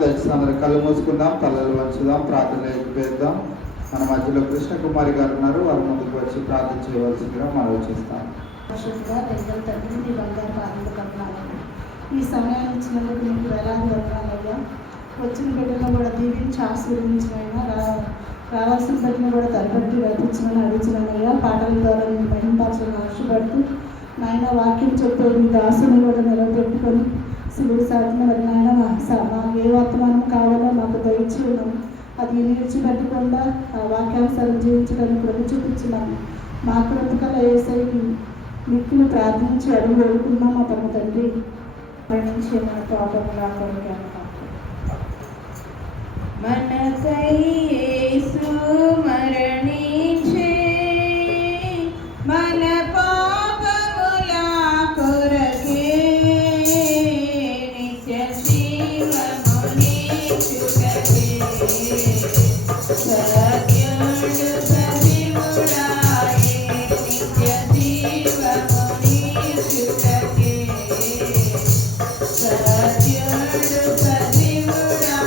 దయచేసి అందరూ కళ్ళు మూసుకుందాం, తలలు వంచుదాం, ప్రార్థన పేద్దాం. మన మధ్యలో కృష్ణకుమారి గారు ఉన్నారు, వారి ముందుకు వచ్చి ప్రార్థన చేయవలసిందిగా మనవి చేస్తాం. ఈ సమయాన్ని ఇచ్చినందుకు మీకు వేలాది వందనాలయ్యా. వచ్చిన బిడ్డను కూడా దీవించి ఆశీర్వదించినైనా రావాల్సిన బిడ్డను కూడా తరబట్టి నడిపించమని అడుగుతున్నానయ్యా. పాటల ద్వారా నేను మహింపరచాలని ఆశపడుతూ నాయన వాక్యం చెప్పే మీ దాసుని కూడా నిలబెట్టుకొని శివుడు సాటిన మరి నాయన మాకు ఏ వర్తమానం కావాలో మాకు దయచేయడం, అది నిలిచిపెట్టకుండా ఆ వాక్యానుసారం జీవించడానికి ప్రభు చూపించినాము. మా కృపకల ఏసై మిక్కులు ప్రార్థించి అడుగు వేడుకున్నాం మా పరమ తండ్రి. పండించే మన పాపముల కొరకు మనకై యేసు మరణించే, మన పాపముల కొరకే నిత్య జీవమునిచ్చుటకే సత్యుడు సజీవుడాయే, నిత్య జీవమునిచ్చుటకే సత్యుడు సజీవుడాయే.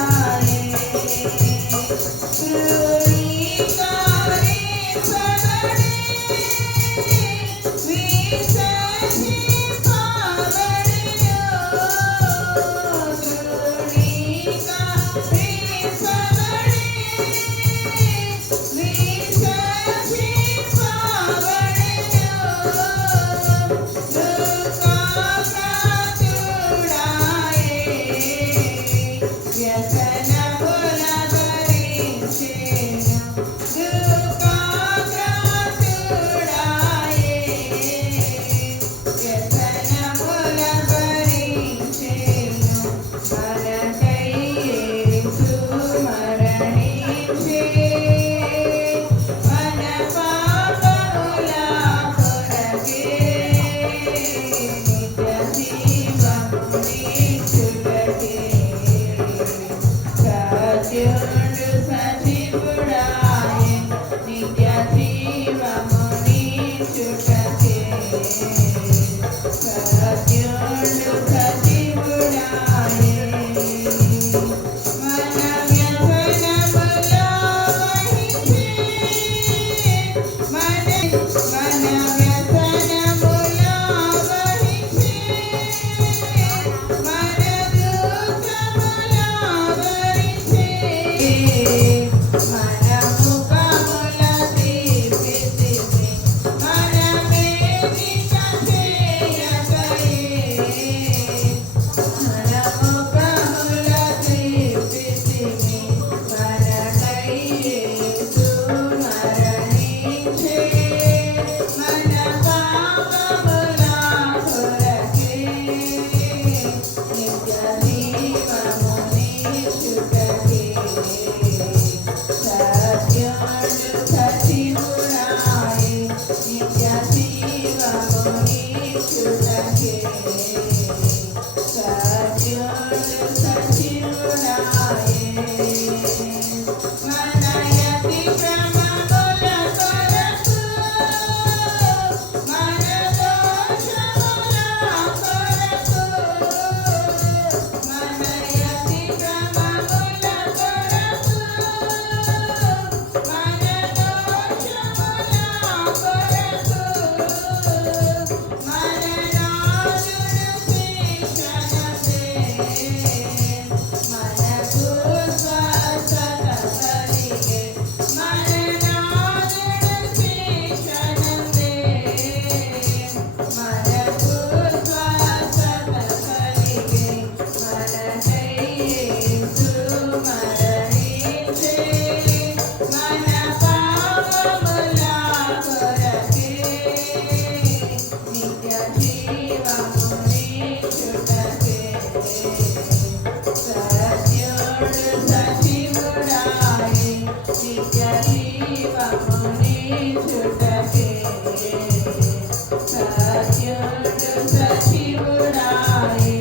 సచివుడాయే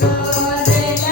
గోరెల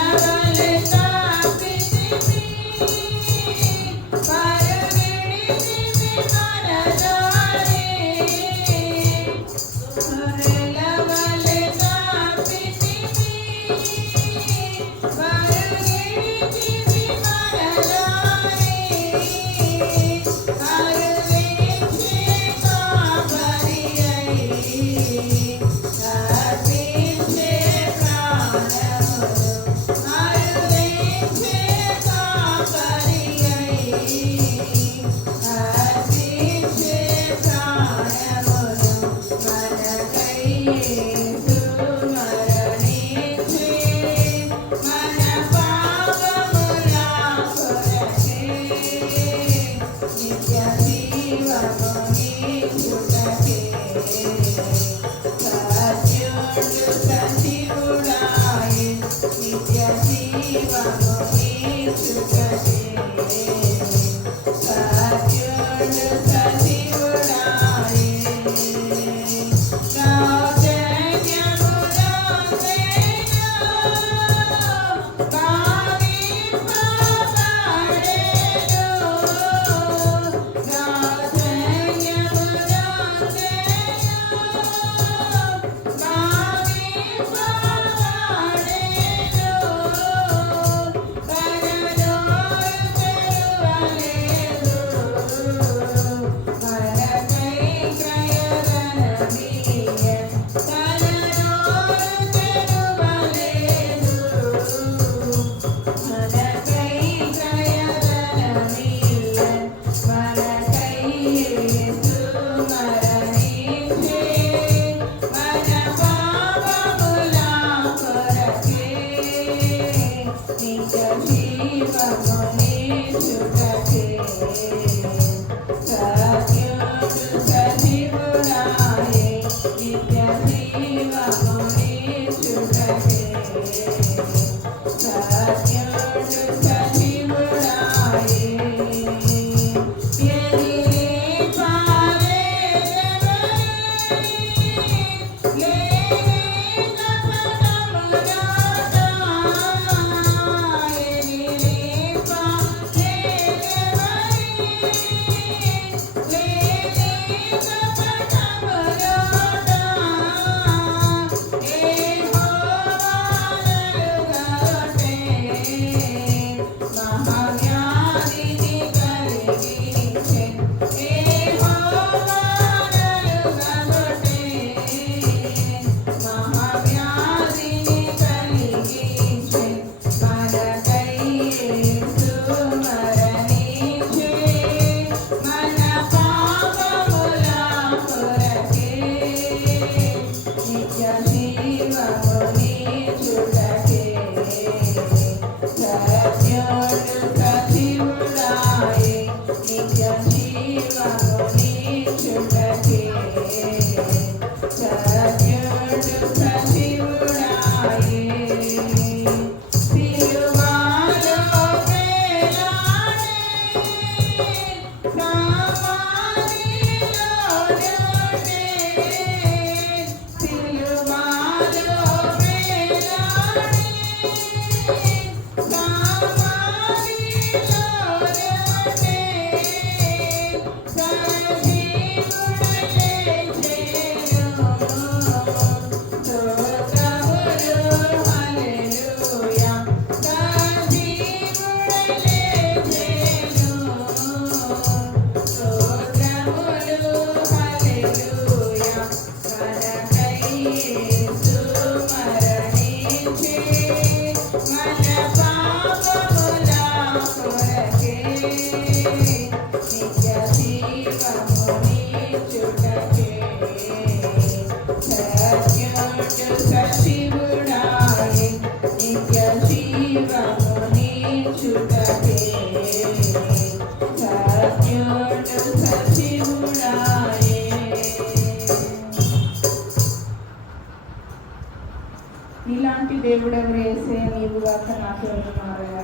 నీలాంటి దేవుడెవరు యేసయ్య నీవుగాక నాకెవరున్నారయ్యా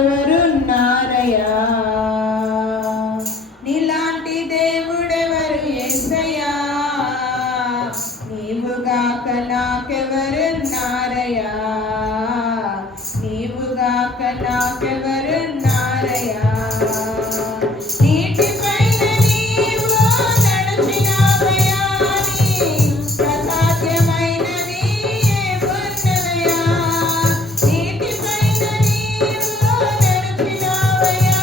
ఎవరున్నారయ్యా నీలాంటి దేవుడెవరు యేసయ్యా నీవుగాక నాకెవరున్నారయ్యా నీవుగాక నాకెవరున్నారయ్యా నీటిపైన నీవు నడిచినావయ్యా ప్రసాద్యమైనది ఏమన్నదయ్యా నీటిపైన నీవు నడిచినావయ్యా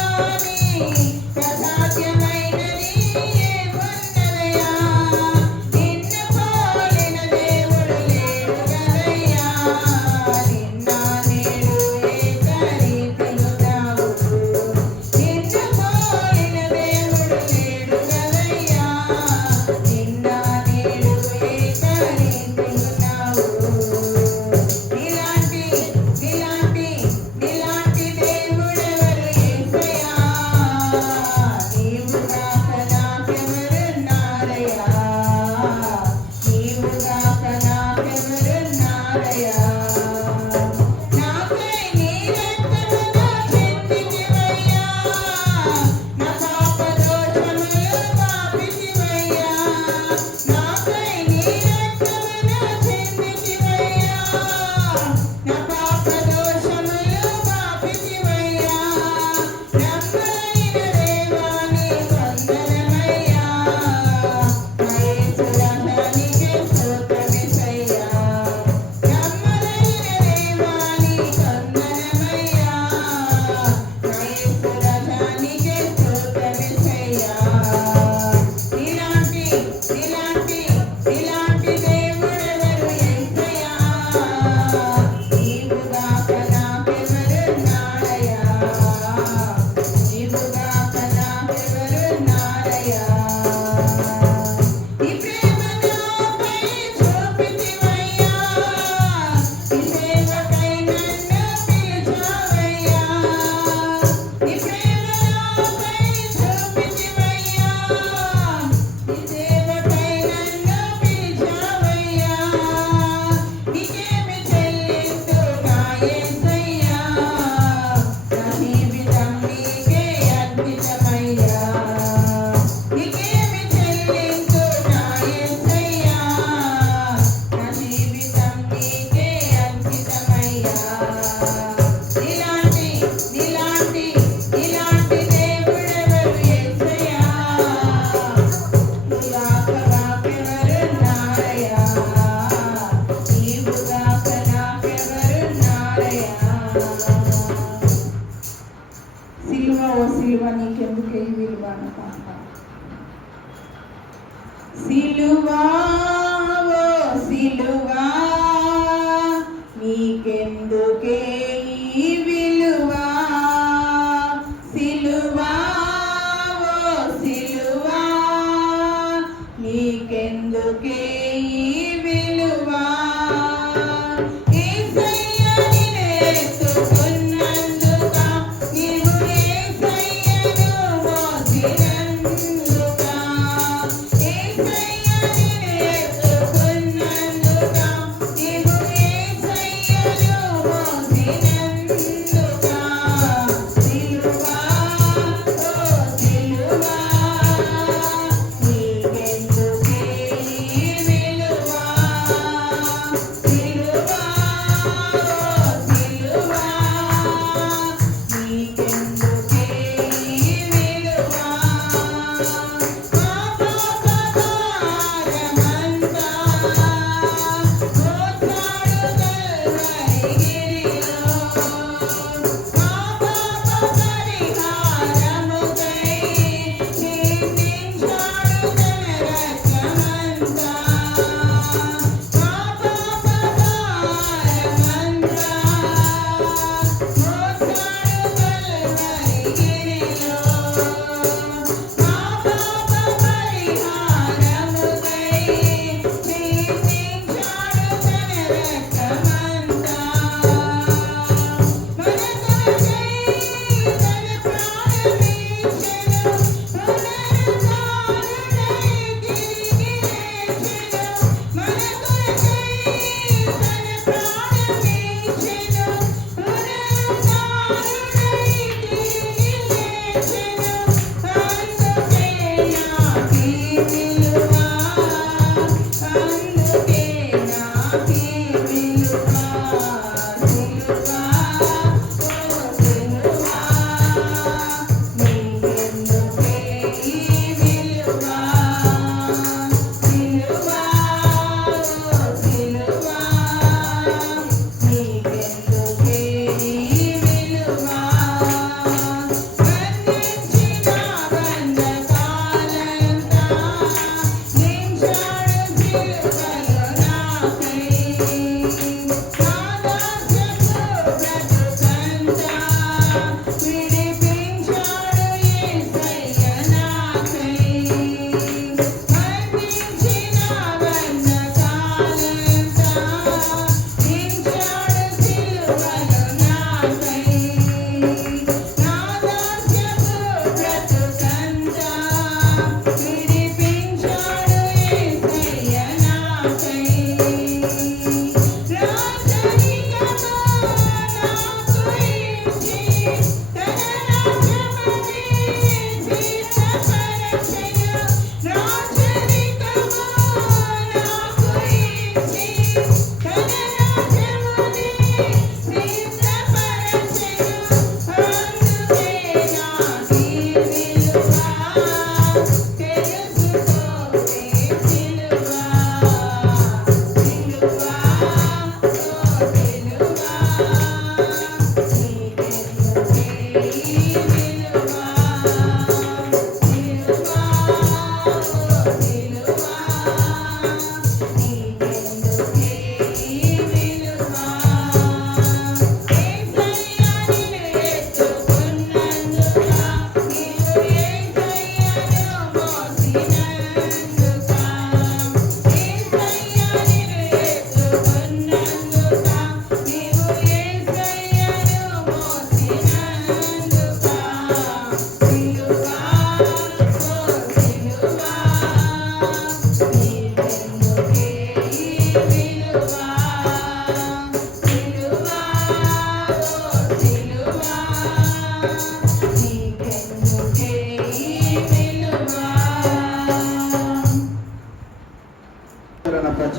యేసయ్యా నా జీవితం నీకే అర్పితమయ్యా నీకేమి చెల్లించు నా యేసయ్యా నా జీవితం నీకే అర్పితమయ్యా నీలాంటి నీలాంటి నీలాంటి దేవుడెవరు యేసయ్యా నీలాగా నాకెవరున్నారయ్యా నీవుగాక నాకెవరున్నారయ్యా సిలువ ఓ సిలువ నీకెందుకే ఈ విలువ అన్న పాట సిలువా ఓ సిలువా నీకెందుకే ఈ విలువా సిలువా ఓ సిలువా నీకెందుకే ఈ విలువా యేసయ్య నిన్ను ఎత్తుకున్నందుక నీవు యేసయ్యను మోసినందుక యేసయ్య నిన్ను ఎత్తుకున్నందుక నీవు యేసయ్యను మోసినందుక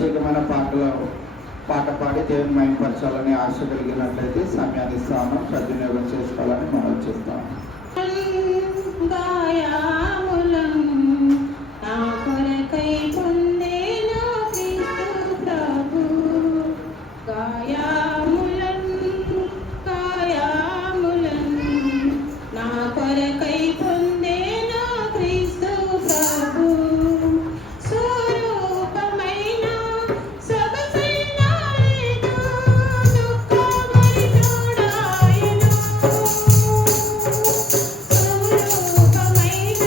ప్రత్యేకమైన పాట పాడి దేవుని మహిమపరచాలని ఆశ కలిగినట్లయితే సమయాన్ని ఇస్తాను, సద్వినియోగం చేసుకోవాలని మనం చేస్తాం. గాయాములను నా కొరకై పొందెను క్రీస్తు ప్రభు. గాయాములను నా కొరకై పొందెను క్రీస్తు ప్రభు. స్వరూపమైన సొగసైన ఆయన దుఃఖమరితుడాయెను. స్వరూపమైన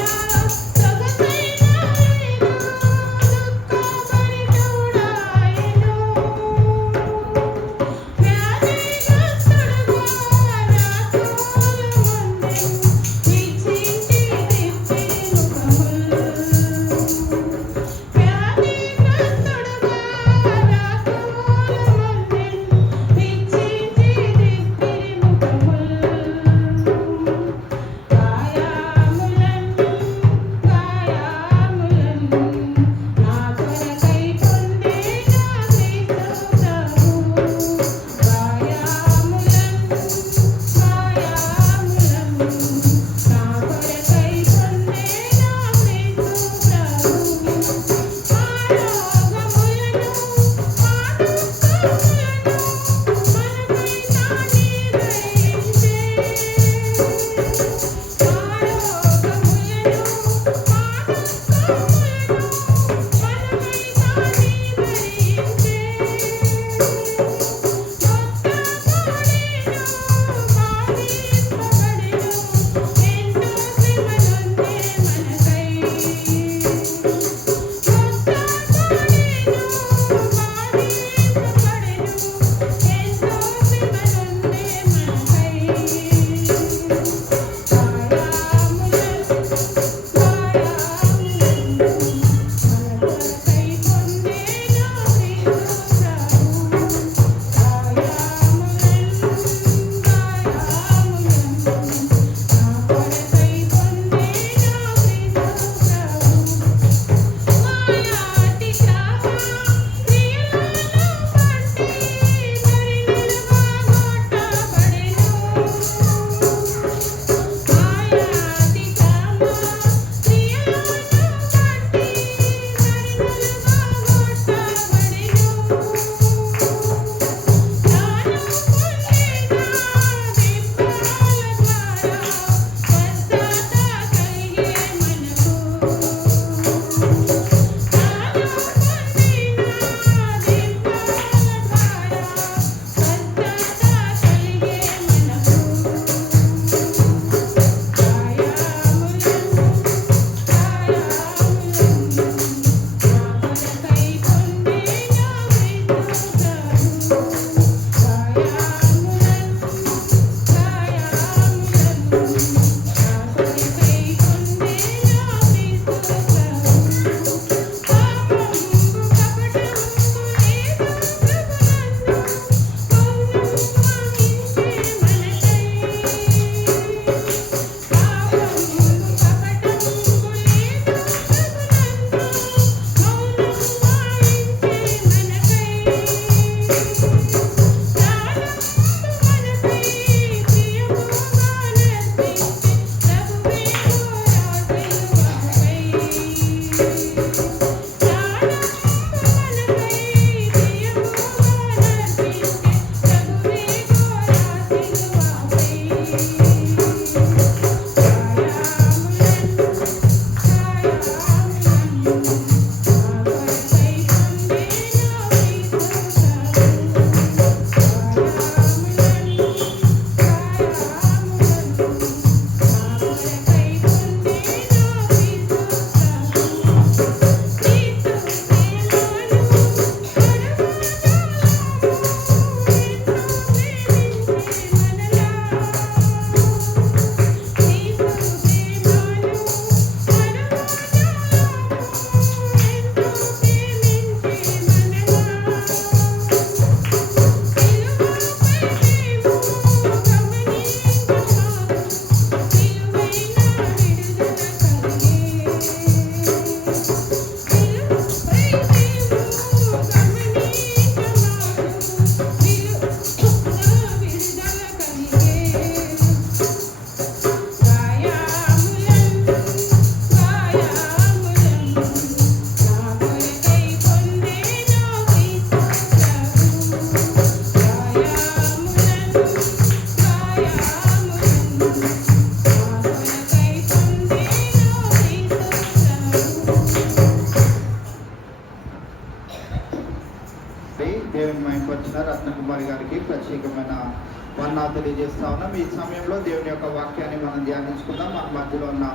వన్నా తెలియజేస్తా ఉన్నాం. ఈ సమయంలో దేవుని యొక్క వాక్యాన్ని మనం ధ్యానించుకుందాం. మన మధ్యలో ఉన్న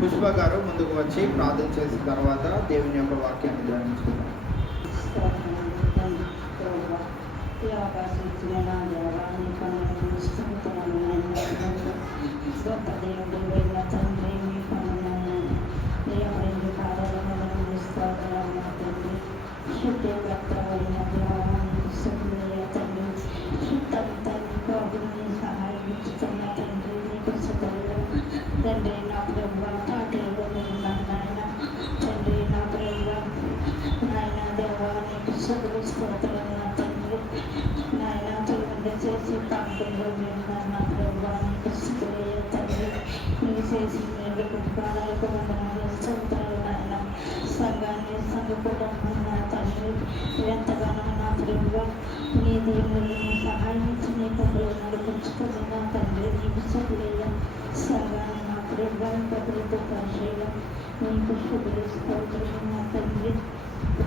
పుష్ప గారు ముందుకు వచ్చి ప్రార్థన చేసిన తర్వాత దేవుని యొక్క వాక్యాన్ని ధ్యానించుకుందాం. ఈ అవకాశం ఇచ్చిన నా దేవాన్ని పనులను గొప్ప దేవుడు వెళ్ళ తండ్రి మీ పనులను దేవుడి కార్యాలను విస్తారణ తండ్రి శుద్ధికర్తమైన దేవాన్ని శుద్ధియ తండ్రి శుద్ధంతని ప్రభుని సహాయించుతున్న తండ్రి నీకు శుద్ధులు తండ్రి నా ప్రభు తాటలో నాయన తండ్రి నా ప్రభు నాయన దేవానికి శుద్ధులు స్తోత్రాలు నా తండ్రి నాయన తొలగ చేసి పాపంలో నా ప్రభావానికి శుద్ధులయ్య తండ్రి నీవు చేసి మీరు కుటుంబాలకు వందనాలు స్తోత్రాలు నాయన సంఘాన్ని సంఘ కుటుంబం నా తండ్రి ఎంతగానో నా ప్రభు నీ దేవుళ్ళను సహాయించి నీ పనులు నడిపించుకుని నా తండ్రి నీకు శుద్ధులయ్య సంఘాన్ని నా ప్రభు పనులతో పరిచయం నీకు శుద్ధులు స్తోత్రాలు నా తండ్రి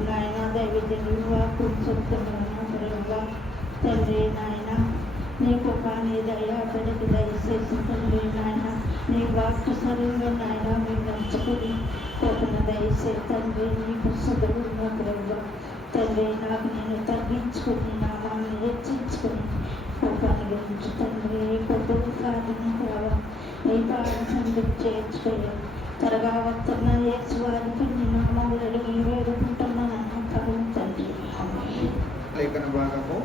నాయన దైవజనులు కూర్చొస్తున్నాను నా ప్రభు తండ్రి నాయన నీకు కానీ దయా బిడ్డకి దయచేసి తండ్రి నాయన నీ వాక్కు సరిగా నాయన మీరు నడుచుకుని కోపన దయచేసి తండ్రి నీకు శుద్ధులు నా ప్రభు తండ్రి నాకు నేను తగ్గించుకుని నామాన్ని హెచ్చించుకుని కోపాన్ని గురించి తండ్రి కొద్దుకు సాధిన ప్రభావం నీ పాఠం చేర్చుకోలేదు త్వరగా వస్తున్న యేసు వారికి నీ నామములను ఈ వేడుకుంటున్నాను కరుణ తండ్రి లేఖన భాగము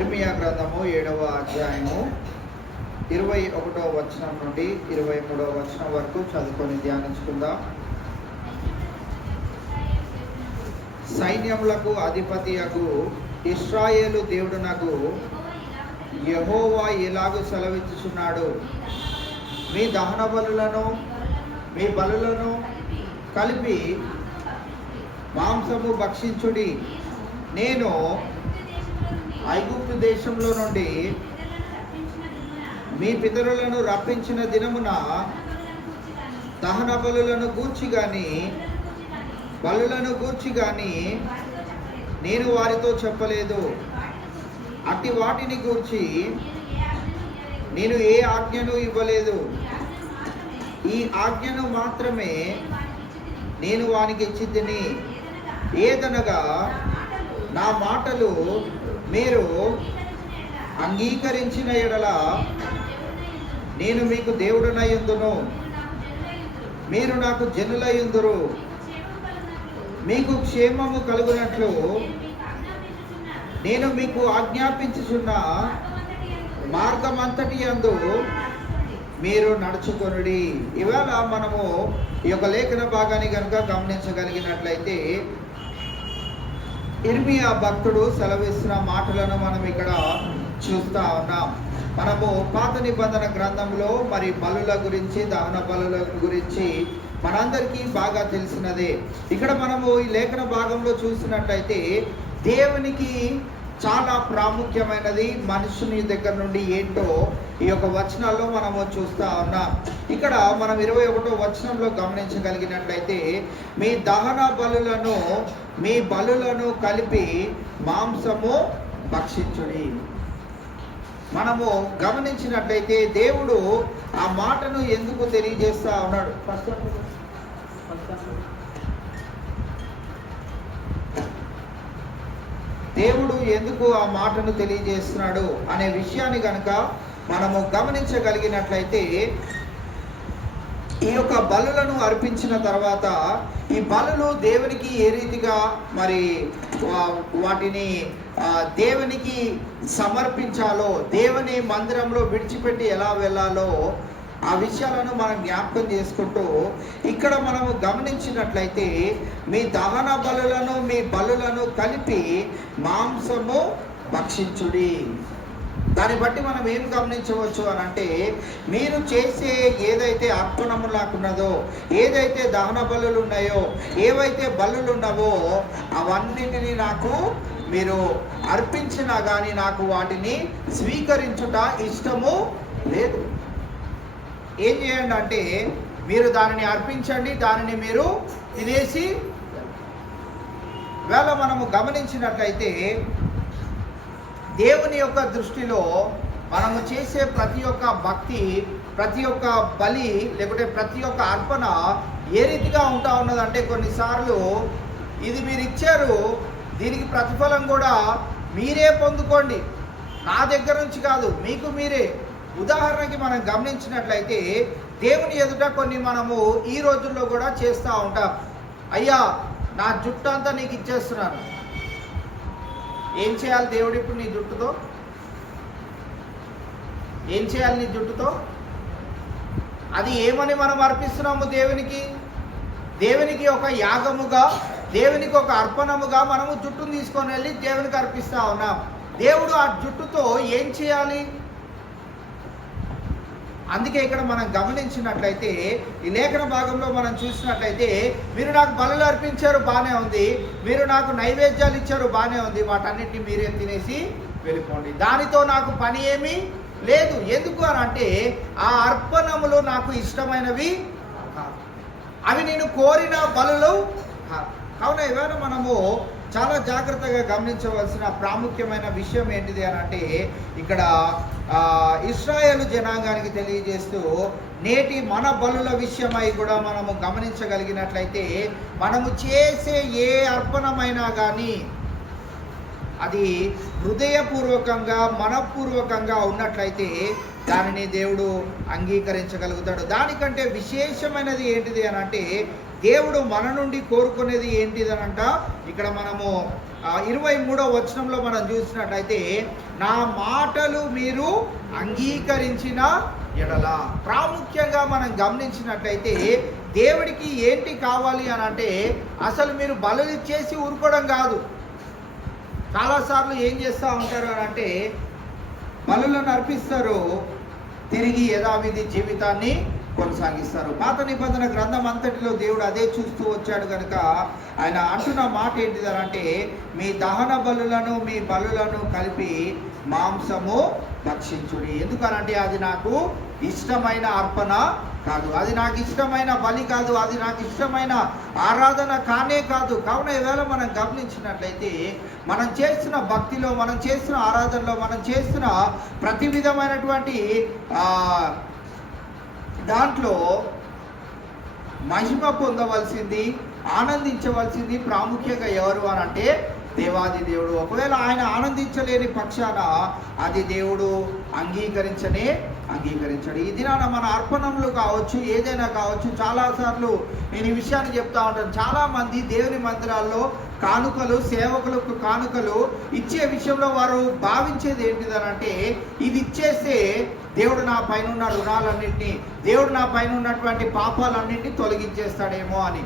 ఇర్మియా గ్రంథము 7వ అధ్యాయము 21వ వచనం నుండి 23వ వచనం వరకు చదువుకొని ధ్యానించుకుందాం. సైన్యములకు అధిపతియగు ఇశ్రాయేలు దేవుడునగు యెహోవా ఇలాగు సెలవిచ్చుచున్నాడు, మీ దహన బలులను మీ బలులను కలిపి మాంసము భక్షించుడి. నేను ఐగుప్తు దేశంలో నుండి మీ పితరులను రప్పించిన దినమున దహన బలులను గూర్చి గాని నేను వారితో చెప్పలేదు. అట్టి వాటిని గూర్చి నేను ఏ ఆజ్ఞను ఇవ్వలేదు. ఈ ఆజ్ఞను మాత్రమే నేను వానికి ఇచ్చితిని, ఏదనగా నా మాటలు మీరు అంగీకరించిన ఎడల నేను మీకు దేవుడనయ్యుందును, మీరు నాకు జనులయ్యుందురు. మీకు క్షేమము కలుగునట్లు నేను మీకు ఆజ్ఞాపించుచున్న మార్గమంతటి యందు మీరు నడుచుకొనుడి. ఇవాళ మనము ఈ యొక్క లేఖన భాగాన్ని కనుక గమనించగలిగినట్లయితే ఇర్మియా భక్తుడు సెలవిస్తున్న మాటలను మనం ఇక్కడ చూస్తా ఉన్నాం. మనము పాత నిబంధన గ్రంథంలో మరి బలుల గురించి, దహన బలుల గురించి మనందరికీ బాగా తెలిసినదే. ఇక్కడ మనము ఈ లేఖన భాగంలో చూసినట్లయితే దేవునికి చాలా ప్రాముఖ్యమైనది మనుషుని దగ్గర నుండి ఏంటో ఈ యొక్క వచనాల్లో మనము చూస్తా ఉన్నాం. ఇక్కడ మనం 21వ వచనంలో గమనించగలిగినట్లయితే మీ దహన బలులను మీ బలులను కలిపి మాంసము భక్షించుడి. మనము గమనించినట్లయితే దేవుడు ఆ మాటను ఎందుకు తెలియజేస్తా ఉన్నాడు? దేవుడు ఎందుకు ఆ మాటను తెలియజేస్తున్నాడు అనే విషయాన్ని కనుక మనము గమనించగలిగినట్లయితే ఈ యొక్క బలులను అర్పించిన తర్వాత ఈ బలులు దేవునికి ఏ రీతిగా మరి వాటిని దేవునికి సమర్పించాలో, దేవుని మందిరంలో విడిచిపెట్టి ఎలా వెళ్ళాలో ఆ విషయాలను మనం జ్ఞాపకం చేసుకుంటూ ఇక్కడ మనము గమనించినట్లయితే మీ దహన బలులను మీ బలులను కలిపి మాంసము భక్షించుడి. దాన్ని బట్టి మనం ఏం గమనించవచ్చు అని అంటే, మీరు చేసే ఏదైతే అర్పణము లాకున్నదో, ఏదైతే దహన బలులు ఉన్నాయో, ఏవైతే బలులు ఉన్నావో అవన్నిటినీ నాకు మీరు అర్పించినా కానీ నాకు వాటిని స్వీకరించుట ఇష్టము లేదు. ఏం చేయండి అంటే, మీరు దానిని అర్పించండి, దానిని మీరు తినేసి వేళ మనము గమనించినట్లయితే దేవుని యొక్క దృష్టిలో మనము చేసే ప్రతి ఒక్క భక్తి, ప్రతి ఒక్క బలి, లేకుంటే ప్రతి ఒక్క అర్పణ ఏ రీతిగా ఉంటా ఉన్నదంటే, కొన్నిసార్లు ఇది మీరు ఇచ్చారు, దీనికి ప్రతిఫలం కూడా మీరే పొందుకోండి, నా దగ్గర నుంచి కాదు, మీకు మీరే. ఉదాహరణకి మనం గమనించినట్లయితే దేవుని ఎదుట కొన్ని మనము ఈ రోజుల్లో కూడా చేస్తూ ఉంటాం. అయ్యా, నా జుట్టు అంతా నీకు ఇచ్చేస్తున్నాను. ఏం చేయాలి దేవుడు ఇప్పుడు నీ జుట్టుతో? ఏం చేయాలి నీ జుట్టుతో? అది ఏమని మనం అర్పిస్తున్నాము దేవునికి? దేవునికి ఒక యాగముగా, దేవునికి ఒక అర్పణముగా మనము జుట్టును తీసుకొని వెళ్ళి దేవునికి అర్పిస్తూ ఉన్నాం. దేవుడు ఆ జుట్టుతో ఏం చేయాలి? అందుకే ఇక్కడ మనం గమనించినట్లయితే ఈ లేఖన భాగంలో మనం చూసినట్లయితే, మీరు నాకు బలులు అర్పించారు, బాగానే ఉంది, మీరు నాకు నైవేద్యాలు ఇచ్చారు, బాగానే ఉంది, వాటన్నిటిని మీరే తినేసి వెళ్ళిపోండి, దానితో నాకు పని ఏమీ లేదు. ఎందుకు అని అంటే ఆ అర్పణములు నాకు ఇష్టమైనవి కాదు, అవి నేను కోరిన బలులు కాదు. కావున ఏమైనా మనము చాలా జాగ్రత్తగా గమనించవలసిన ప్రాముఖ్యమైన విషయం ఏంటిది అని అంటే, ఇక్కడ ఇశ్రాయేలు జనాంగానికి తెలియజేస్తూ నేటి మన బలుల విషయమై కూడా మనము గమనించగలిగినట్లయితే, మనము చేసే ఏ అర్పణమైనా కానీ అది హృదయపూర్వకంగా, మనపూర్వకంగా ఉన్నట్లయితే దానిని దేవుడు అంగీకరించగలుగుతాడు. దానికంటే విశేషమైనది ఏంటిది అని అంటే, దేవుడు మన నుండి కోరుకునేది ఏంటిదనంట, ఇక్కడ మనము 23వ వచనంలో మనం చూసినట్లయితే, నా మాటలు మీరు అంగీకరించిన ఎడల. ప్రాముఖ్యంగా మనం గమనించినట్లయితే దేవుడికి ఏంటి కావాలి అని అంటే, అసలు మీరు బలులు చేసి ఊరుకోవడం కాదు. చాలాసార్లు ఏం చేస్తూ ఉంటారు అని అంటే, బలులను అర్పిస్తారు, తిరిగి యథావిధి జీవితాన్ని కొనసాగిస్తారు. పాత నిబంధన గ్రంథం అంతటిలో దేవుడు అదే చూస్తూ వచ్చాడు కనుక ఆయన అంటున్న మాట ఏంటిదనంటే, మీ దహన బలులను మీ బలులను కలిపి మాంసము భక్షించుడి. ఎందుకనంటే అది నాకు ఇష్టమైన అర్పణ కాదు, అది నాకు ఇష్టమైన బలి కాదు, అది నాకు ఇష్టమైన ఆరాధన కానే కాదు. కావున ఈవేళ మనం గమనించినట్లయితే మనం చేస్తున్న భక్తిలో, మనం చేస్తున్న ఆరాధనలో, మనం చేస్తున్న ప్రతి విధమైనటువంటి దాంట్లో మహిమ పొందవలసింది, ఆనందించవలసింది ప్రాముఖ్యంగా ఎవరు అని అంటే దేవాది దేవుడు. ఒకవేళ ఆయన ఆనందించలేని పక్షాన అది దేవుడు అంగీకరించడు. ఈ దినాన మన అర్పణములు కావచ్చు, ఏదైనా కావచ్చు, చాలాసార్లు నేను ఈ విషయాన్ని చెప్తా ఉంటాను. చాలామంది దేవుని మందిరాల్లో కానుకలు, సేవకులకు కానుకలు ఇచ్చే విషయంలో వారు భావించేది ఏంటిదనంటే, ఇది ఇచ్చేస్తే దేవుడు నా పైన ఉన్న రుణాలన్నింటినీ, దేవుడు నా పైన ఉన్నటువంటి పాపాలన్నింటినీ తొలగించేస్తాడేమో అని.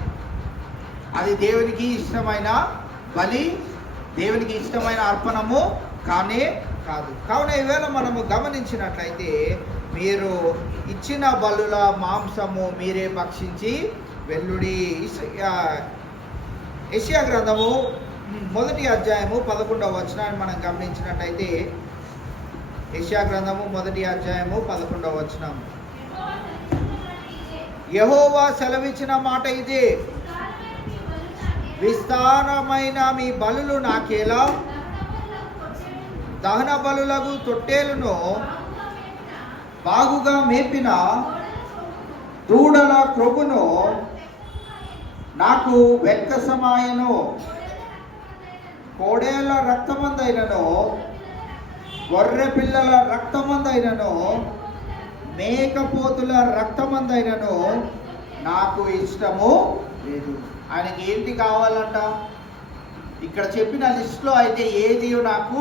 అది దేవునికి ఇష్టమైన బలి, దేవునికి ఇష్టమైన అర్పణము కానే కాదు. కావున ఈవేళ మనము గమనించినట్లయితే, మీరు ఇచ్చిన బలుల మాంసము మీరే భక్షించి వెల్లుడి. యెషయా గ్రంథము 1వ అధ్యాయము 11వ వచనాన్ని మనం గమనించినట్లయితే, యెషయా గ్రంథము 1వ అధ్యాయము 11వ వచనం, యెహోవా సెలవిచ్చిన మాట ఇదే, విస్తారమైన మీ బలులు నాకేలా, దహన బలులకు తొట్టేలను బాగుగా మేపిన దూడల క్రొవ్వును నాకు వెక్కసమాయను, కోడేళ్ల రక్తమందైనను, గొర్రె పిల్లల రక్తమందైనను, మేకపోతుల రక్తమందైనను నాకు ఇష్టము లేదు. ఆయనకి ఏంటి కావాలంట? ఇక్కడ చెప్పిన లిస్టులో అయితే ఏది నాకు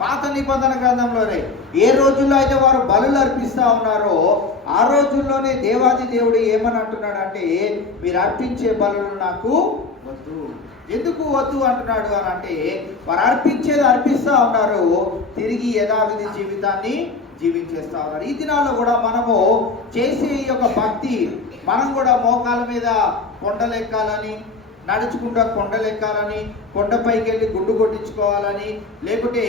పాత నిబంధన గ్రంథంలోనే ఏ రోజుల్లో అయితే వారు బలులు అర్పిస్తూ ఉన్నారో ఆ రోజుల్లోనే దేవాది దేవుడు ఏమని అంటున్నాడు అంటే, మీరు అర్పించే బలులు నాకు వద్దు. ఎందుకు వద్దు అంటున్నాడు అని అంటే, వారు అర్పించేది అర్పిస్తూ ఉన్నారు, తిరిగి యథావిధి జీవితాన్ని జీవించేస్తూ ఉన్నారు. ఈ దినాల్లో కూడా మనము చేసే ఈ యొక్క భక్తి, మనం కూడా మోకాల మీద కొండలెక్కాలని, నడుచుకుంటూ కొండలెక్కాలని, కొండపైకి వెళ్ళి గుండు కొట్టించుకోవాలని, లేకుంటే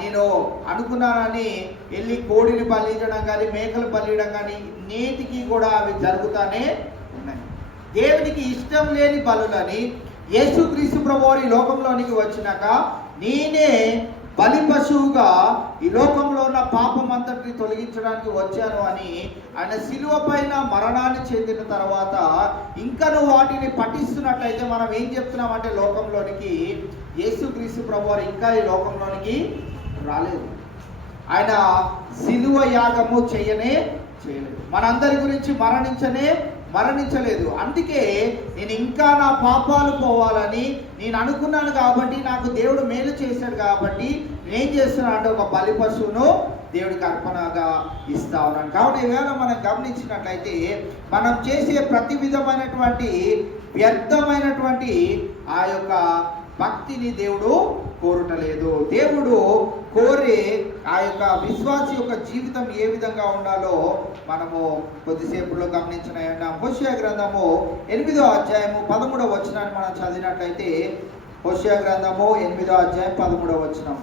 నేను అనుకున్నానని వెళ్ళి కోడిని బలించడం కానీ, మేకలు బలియడం కానీ, నేటికి కూడా అవి జరుగుతూనే ఉన్నాయి. దేవునికి ఇష్టం లేని బలులని యేసుక్రీస్తు ప్రభువు ఈ లోకంలోనికి వచ్చినాక నేనే బలి పశువుగా ఈ లోకంలో ఉన్న పాపం అంతటిని తొలగించడానికి వచ్చాను అని ఆయన శిలువ పైన మరణాన్ని చెందిన తర్వాత ఇంకను వాటిని పఠిస్తున్నట్లయితే మనం ఏం చెప్తున్నామంటే లోకంలోనికి యేసుక్రీస్తు ప్రభువారు ఇంకా ఈ లోకంలోనికి రాలేదు. ఆయన శిలువ యాగము చేయలేదు. మనందరి గురించి మరణించలేదు. అందుకే నేను ఇంకా నా పాపాలు పోవాలని నేను అనుకున్నాను కాబట్టి, నాకు దేవుడు మేలు చేశాడు కాబట్టి నేనేం చేస్తున్నాను అంటే ఒక బలి పశువును దేవుడికి అర్పణగా ఇస్తా ఉన్నాను. కాబట్టి ఈవేళ మనం గమనించినట్లయితే మనం చేసే ప్రతి విధమైనటువంటి వ్యర్థమైనటువంటి ఆ యొక్క భక్తిని దేవుడు కోరటలేదు. దేవుడు కోరే ఆ యొక్క విశ్వాసి యొక్క జీవితం ఏ విధంగా ఉండాలో మనము కొద్దిసేపులో గమనించిన హోషేయ గ్రంథము 8వ అధ్యాయము 13వ వచనాన్ని మనం చదివినట్లయితే, హోషేయ గ్రంథము 8వ అధ్యాయం 13వ వచనం.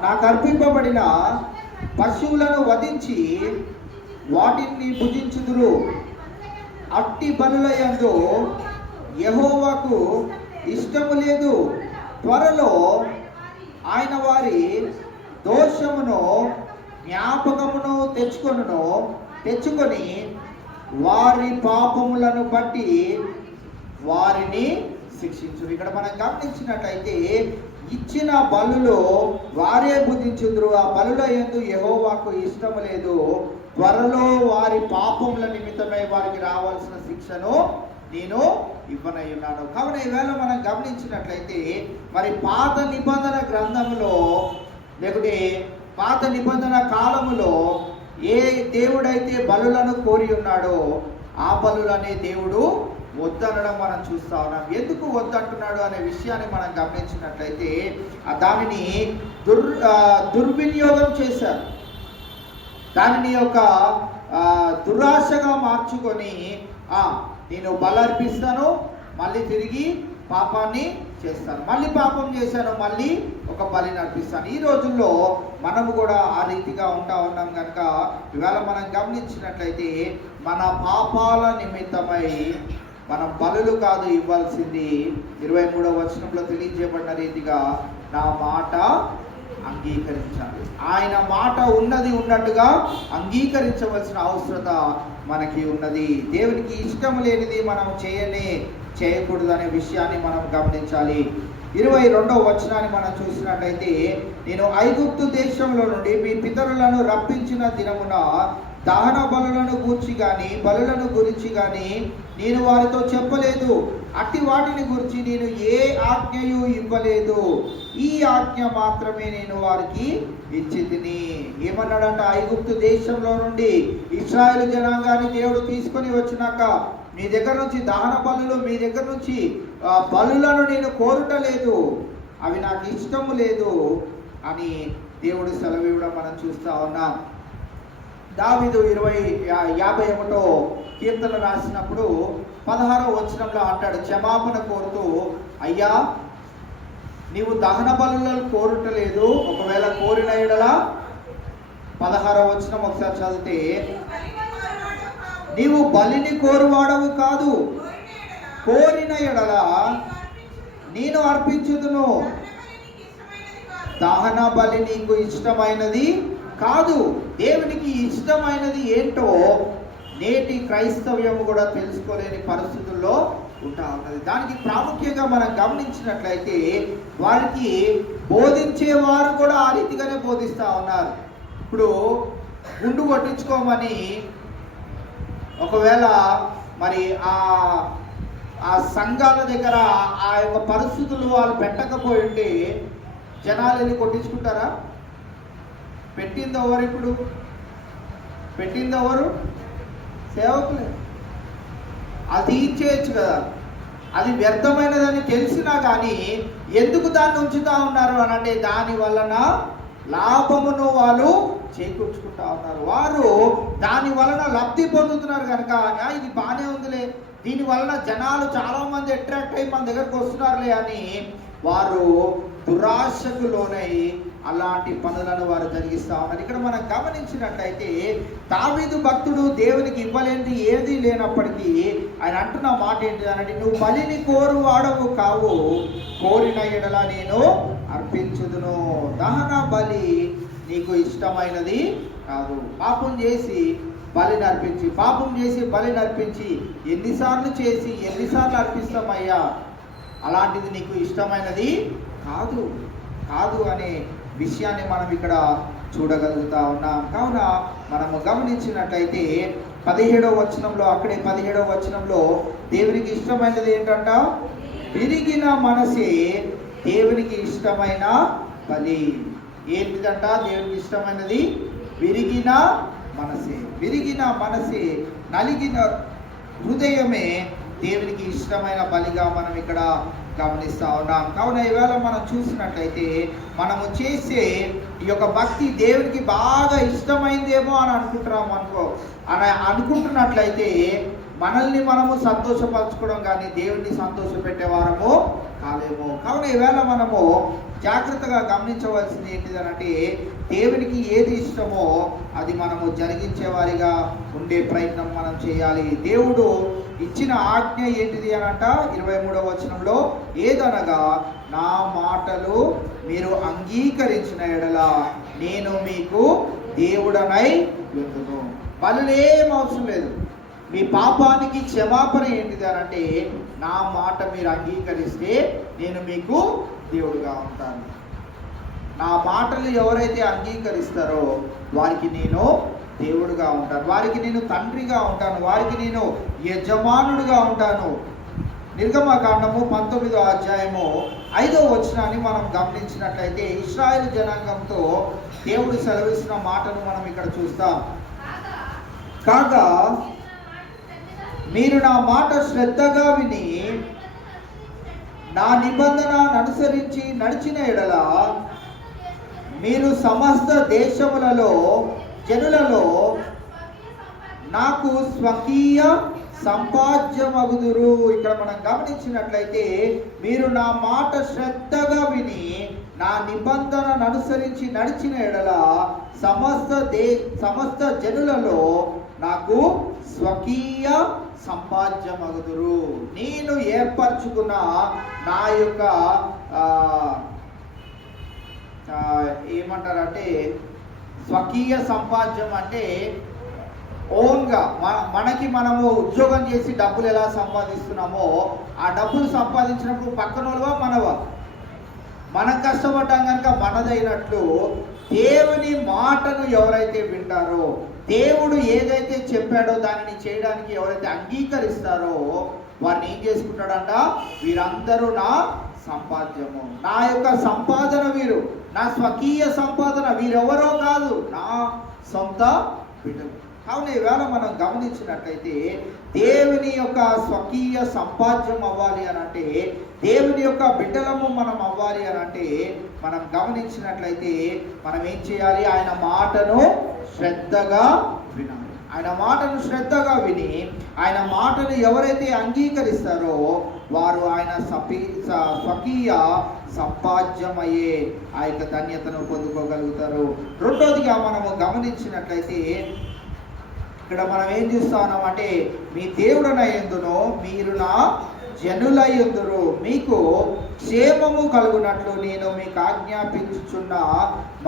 నాకు అర్పింపబడిన పశువులను వధించి వాటిని భుజించుదురు. అట్టి బలుల యందు యెహోవాకు ఇష్టము లేదు. త్వరలో ఆయన వారి దోషమును జ్ఞాపకమును తెచ్చుకొని వారి పాపములను బట్టి వారిని శిక్షించురు. ఇక్కడ మనం గమనించినట్లయితే ఇచ్చిన బలులో వారే భుజించుదురు. ఆ బలుల యందు యెహోవాకు ఇష్టము లేదు. త్వరలో వారి పాపముల నిమిత్తమై వారికి రావాల్సిన శిక్షను నేను ఇవ్వనై ఉన్నాను. కావున ఈవేళ మనం గమనించినట్లయితే మరి పాత నిబంధన గ్రంథంలో లేకుంటే పాత నిబంధన కాలములో ఏ దేవుడైతే బలులను కోరి ఉన్నాడో ఆ బలులనే దేవుడు వద్దనడం మనం చూస్తా ఉన్నాం. ఎందుకు వద్దంటున్నాడు అనే విషయాన్ని మనం గమనించినట్లయితే దానిని దుర్వినియోగం చేశారు. దానిని ఒక దురాశగా మార్చుకొని నేను బలర్పిస్తాను, మళ్ళీ తిరిగి పాపాన్ని చేస్తాను, మళ్ళీ పాపం చేశాను, మళ్ళీ ఒక బలిని అర్పిస్తాను. ఈ రోజుల్లో మనము కూడా ఆ రీతిగా ఉంటా ఉన్నాం కనుక ఇవాళ మనం గమనించినట్లయితే మన పాపాల నిమిత్తమై మనం బలులు కాదు ఇవ్వాల్సింది. 23వ వచనంలో తెలియజేయబడిన రీతిగా నా మాట అంగీకరించాలి. ఆయన మాట ఉన్నది ఉన్నట్టుగా అంగీకరించవలసిన అవసరత మనకి ఉన్నది. దేవునికి ఇష్టం లేనిది మనం చేయకూడదు అనే విషయాన్ని మనం గమనించాలి. 22వ వచనాన్ని మనం చూసినట్లయితే, నేను ఐగుప్తు దేశంలో నుండి మీ పితరులను రప్పించిన దినమున దహన బలులను గురించి గాని నేను వారితో చెప్పలేదు. అట్టి వాటిని గురించి నేను ఏ ఆజ్ఞయు ఇవ్వలేదు. ఈ ఆజ్ఞ మాత్రమే నేను వారికి ఇచ్చితిని. ఏమన్నాడంట? ఐగుప్తు దేశంలో నుండి ఇశ్రాయేలు జనాంగాన్ని దేవుడు తీసుకొని వచ్చినాక మీ దగ్గర నుంచి దహన బలులు, మీ దగ్గర నుంచి బలులను నేను కోరుటలేదు, అవి నాకు ఇష్టము లేదు అని దేవుడు సెలవివ్వడం మనం చూస్తా ఉన్నాం. దావీదు 51వ కీర్తన రాసినప్పుడు 16వ వచనంలో అంటాడు, క్షమాపణ కోరుతూ, అయ్యా నీవు దహన బలులను కోరుటలేదు, ఒకవేళ కోరిన ఎడల 16వ వచనం ఒకసారి చదివితే, నీవు బలిని కోరువాడవు కాదు, కోరిన ఎడల నేను అర్పించుదును. దహన బలి నీకు ఇష్టమైనది కాదు. దేవునికి ఇష్టమైనది ఏంటో నేటి క్రైస్తవ్యం కూడా తెలుసుకోలేని పరిస్థితుల్లో ఉంటా ఉన్నది. దానికి ప్రాముఖ్యంగా మనం గమనించినట్లయితే వారికి బోధించేవారు కూడా ఆ రీతిగానే బోధిస్తూ ఉన్నారు. ఇప్పుడు గుండు కొట్టించుకోమని ఒకవేళ మరి ఆ సంఘాల దగ్గర ఆ యొక్క పరిస్థితులు వాళ్ళు పెట్టకపోయి ఉంటే జనాలు వెళ్ళి కొట్టించుకుంటారా? పెట్టింది ఎవరు? ఇప్పుడు పెట్టింది ఎవరు? సేవకులే. అది చేయొచ్చు కదా. అది వ్యర్థమైనదని తెలిసినా కానీ ఎందుకు దాన్ని ఉంచుతా ఉన్నారు అని అంటే దాని వలన లాభమును వాళ్ళు చేకూర్చుకుంటా ఉన్నారు. వారు దాని వలన లబ్ధి పొందుతున్నారు కనుక ఇది బాగానే ఉందిలే, దీని వలన జనాలు చాలా మంది అట్రాక్ట్ అయ్యి మన దగ్గరకు వస్తున్నారులే అని వారు దురాశకు లోనై అలాంటి పనులను వారు జరిగిస్తా ఉన్నారు. ఇక్కడ మనం గమనించినట్లయితే దావీదు భక్తుడు దేవునికి ఇవ్వలేనిది ఏది లేనప్పటికీ ఆయన అంటున్న మాట ఏంటి అంటే, నువ్వు బలిని కోరువాడవు కావు, కోరిన ఎడల నేను అర్పించుదును. దహన బలి నీకు ఇష్టమైనది కాదు. పాపం చేసి బలిని అర్పించి ఎన్నిసార్లు అర్పిస్తామయ్యా, అలాంటిది నీకు ఇష్టమైనది కాదు అనే విషయాన్ని మనం ఇక్కడ చూడగలుగుతా ఉన్నాం. కావున మనము గమనించినట్లయితే 17వ వచనంలో దేవునికి ఇష్టమైనది ఏంటంట? విరిగిన మనసే దేవునికి ఇష్టమైన బలి. ఏంటిదంట దేవునికి ఇష్టమైనది? విరిగిన మనసే, నలిగిన హృదయమే దేవునికి ఇష్టమైన బలిగా మనం ఇక్కడ గమనిస్తా ఉన్నాం. కావున ఈవేళ మనం చూసినట్లయితే మనము చేసే ఈ యొక్క భక్తి దేవునికి బాగా ఇష్టమైందేమో అని అనుకుంటున్నట్లయితే మనల్ని మనము సంతోషపరచుకోవడం కానీ దేవుడిని సంతోషపెట్టేవారము కాలేము. కావున ఈవేళ మనము జాగ్రత్తగా గమనించవలసింది ఏంటిదనంటే, దేవునికి ఏది ఇష్టమో అది మనము జరిగించే వారిగా ఉండే ప్రయత్నం మనం చేయాలి. దేవుడు ఇచ్చిన ఆజ్ఞ ఏంటిది అనంట? 23వ వచనంలో, ఏదనగా నా మాటలు మీరు అంగీకరించిన ఎడల నేను మీకు దేవుడనై ఉందును. బలులేం అవసరం లేదు. మీ పాపానికి క్షమాపణ ఏంటిది అనంటే, నా మాట మీరు అంగీకరిస్తే నేను మీకు దేవుడుగా ఉంటాను. నా మాటలు ఎవరైతే అంగీకరిస్తారో వారికి నేను దేవుడుగా ఉంటాను, వారికి నేను తండ్రిగా ఉంటాను, వారికి నేను యజమానుడుగా ఉంటాను. నిర్గమకాండము 19వ అధ్యాయము 5వ వచనాన్ని మనం గమనించినట్లయితే ఇశ్రాయేలు జనాంగంతో దేవుడు సెలవిస్తున్న మాటను మనం ఇక్కడ చూస్తాం. కాగా మీరు నా మాట శ్రద్ధగా విని నా నిబంధన అనుసరించి నడిచిన ఎడల మీరు సమస్త దేశములలో జనులలో నాకు స్వకీయ సంపాద్యమగుదురు. ఇక్కడ మనం గమనించినట్లయితే మీరు నా మాట శ్రద్ధగా విని నా నిబంధనను అనుసరించి నడిచిన ఎడల సమస్త జనులలో నాకు స్వకీయ సంపాద్యమగుదురు. నేను ఏర్పరచుకున్న నా యొక్క ఏమంటారంటే స్వకీయ సంపాద్యం అంటే ఓన్గా మనకి మనము ఉద్యోగం చేసి డబ్బులు ఎలా సంపాదిస్తున్నామో ఆ డబ్బులు సంపాదించినప్పుడు పక్కనోళ్ళవా మనవా, మనం కష్టపడ్డాం కనుక మనదైనట్లు దేవుని మాటను ఎవరైతే వింటారో, దేవుడు ఏదైతే చెప్పాడో దానిని చేయడానికి ఎవరైతే అంగీకరిస్తారో వారిని ఏం చేసుకుంటాడంట? వీరందరూ నా సంపాద్యము, నా యొక్క సంపాదన, వీరు నా స్వకీయ సంపాదన, వీరెవరో కాదు, నా సొంత బిడ్డలు. కావున ఈవేళ మనం గమనించినట్లయితే దేవుని యొక్క స్వకీయ సంపాద్యం అవ్వాలి అని అంటే, దేవుని యొక్క బిడ్డలము మనం అవ్వాలి అని అంటే, మనం గమనించినట్లయితే మనం ఏం చేయాలి? ఆయన మాటను శ్రద్ధగా వినాలి. ఆయన మాటను శ్రద్ధగా విని ఆయన మాటను ఎవరైతే అంగీకరిస్తారో వారు ఆయన స్వకీయ సంపాద్యమయ్యే ఆ యొక్క ధన్యతను పొందుకోగలుగుతారు. రెండోదిగా మనము గమనించినట్లయితే ఇక్కడ మనం ఏం చూస్తా ఉన్నామంటే, మీ దేవుడనయ్యుందును మీరు నా జనులయ్యుందురు, మీకు క్షేమము కలుగునట్లు నేను మీకు ఆజ్ఞాపించుచున్న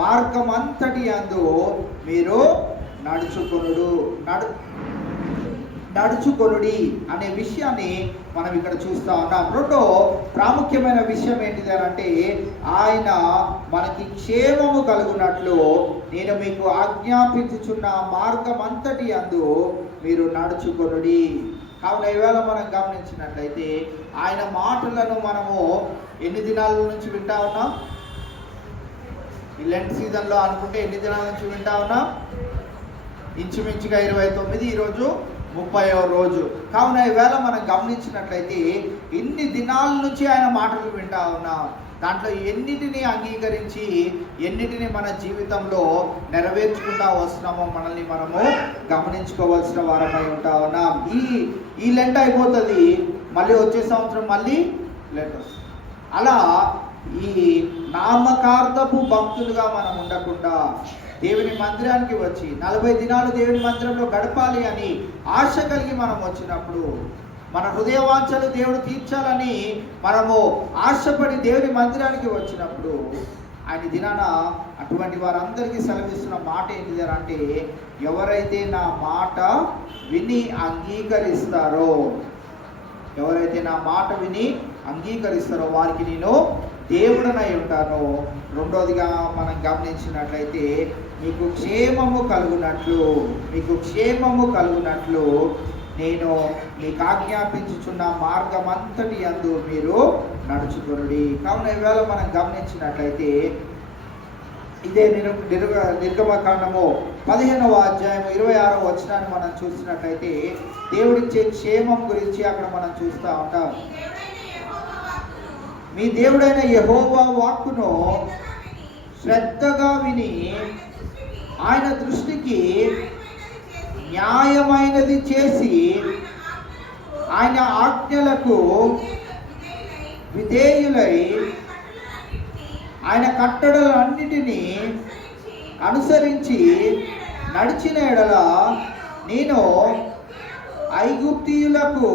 మార్గమంతటి యందు మీరు నడుచుకొనుడి అనే విషయాన్ని మనం ఇక్కడ చూస్తా ఉన్నాం. రెండో ప్రాముఖ్యమైన విషయం ఏంటిది అంటే, ఆయన మనకి క్షేమము కలుగునట్లు నేను మీకు ఆజ్ఞాపించుచున్న మార్గం అంతటి యందు మీరు నడుచుకొనుడి. కావున ఈవేళ మనం గమనించినట్లయితే ఆయన మాటలను మనము ఎన్ని దినాల నుంచి వింటా ఉన్నాం? ఈ లెంట్ సీజన్లో అనుకుంటే ఎన్ని దినాల నుంచి వింటా ఉన్నాం? ఇంచుమించుగా 29, ఈరోజు 30వ రోజు. కావున ఈవేళ మనం గమనించినట్లయితే ఇన్ని దినాల నుంచి ఆయన మాటలు వింటా ఉన్నాం. దాంట్లో ఎన్నిటిని అంగీకరించి ఎన్నిటిని మన జీవితంలో నెరవేర్చుకుంటా వస్తున్నామో మనల్ని మనము గమనించుకోవాల్సిన వారమై ఉంటా ఉన్నాం. ఈ లెంట్ అయిపోతుంది, మళ్ళీ వచ్చే సంవత్సరం మళ్ళీ లెంట్ వస్తుంది. అలా ఈ నామకార్థపు భక్తులుగా మనం ఉండకుండా దేవుని మందిరానికి వచ్చి 40 దినాలు దేవుని మందిరంలో గడపాలి అని ఆశ కలిగి మనం వచ్చినప్పుడు, మన హృదయవాంఛలు దేవుడు తీర్చాలని మనము ఆశపడి దేవుని మందిరానికి వచ్చినప్పుడు, ఆయన దినాన అటువంటి వారందరికీ సెలవిస్తున్న మాట ఏంటిది అంటే, ఎవరైతే నా మాట విని అంగీకరిస్తారో, ఎవరైతే నా మాట విని అంగీకరిస్తారో వారికి నేను దేవుడనై ఉంటాను. రెండోదిగా మనం గమనించినట్లయితే, మీకు క్షేమము కలుగునట్లు నేను మీకు ఆజ్ఞాపించుచున్న మార్గమంతటి యందు మీరు నడుచుకొనుడి. కావున ఈవేళ మనం గమనించినట్లయితే ఇదే నిర్గమకాండము 15వ అధ్యాయం 26వ వచనాన్ని మనం చూసినట్లయితే దేవుడిచ్చే క్షేమం గురించి అక్కడ మనం చూస్తూ ఉంటాం. మీ దేవుడైన యెహోవా వాక్కును శ్రద్ధగా విని ఆయన దృష్టికి న్యాయమైనది చేసి ఆయన ఆజ్ఞలకు విధేయులై ఆయన కట్టడలన్నిటినీ అనుసరించి నడిచిన ఎడల నేను ఐగుప్తీయులకు